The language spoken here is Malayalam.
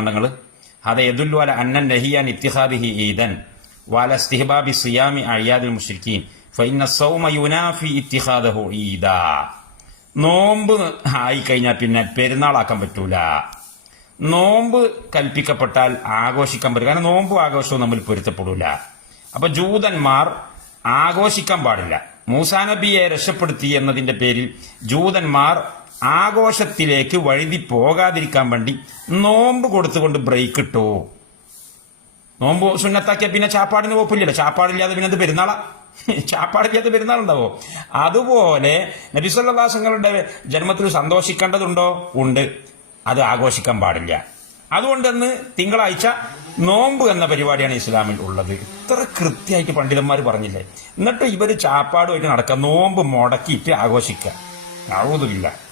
നിങ്ങൾ അത് എതുൽ അല അന്നൻ നഹിയാൻ ഇത്തിഹാദിഹി ഈദൻ വാല സ്തിഹബാബി സിയാമി അഴിയാദിൽ മുഷ്രിക്കീൻ ഫൈന സൗമ യുനാഫി ഇത്തിഹാദഹു ഈദാ നോമ്പ് ആയിക്കഴിഞ്ഞാൽ പിന്നെ പെരുന്നാളാക്കാൻ പറ്റൂല. നോമ്പ് കൽപ്പിക്കപ്പെട്ടാൽ ആഘോഷിക്കാൻ പറ്റും കാരണം നോമ്പും ആഘോഷവും നമ്മൾ പൊരുത്തപ്പെടൂല. അപ്പൊ ജൂതന്മാർ ആഘോഷിക്കാൻ പാടില്ല. മൂസാനബിയെ രക്ഷപ്പെടുത്തി എന്നതിന്റെ പേരിൽ ജൂതന്മാർ ആഘോഷത്തിലേക്ക് വഴുതി പോകാതിരിക്കാൻ വേണ്ടി നോമ്പ് കൊടുത്തുകൊണ്ട് ബ്രേക്ക് ഇട്ടോ. നോമ്പ് സുന്നത്താക്കിയ പിന്നെ ചാപ്പാടിന് കുഴപ്പമില്ലല്ലോ ചാപ്പാടില്ലാതെ പിന്നെ അത് പെരുന്നാളാ? ചാപ്പാടില്ലാതെ പെരുന്നാളുണ്ടാവോ? അതുപോലെ നബിസ്വല്ലാസങ്ങളുടെ ജന്മത്തിൽ സന്തോഷിക്കേണ്ടതുണ്ടോ? ഉണ്ട്. അത് ആഘോഷിക്കാൻ പാടില്ല. അതുകൊണ്ട് അന്ന് തിങ്കളാഴ്ച നോമ്പ് എന്ന പരിപാടിയാണ് ഇസ്ലാമിൽ ഉള്ളത്. ഇത്ര കൃത്യമായിട്ട് പണ്ഡിതന്മാർ പറഞ്ഞില്ലേ? എന്നിട്ട് ഇവർ ചാപ്പാടുമായിട്ട് നടക്കുക നോമ്പ് മുടക്കിയിട്ട് ആഘോഷിക്കുക ആവുന്നില്ല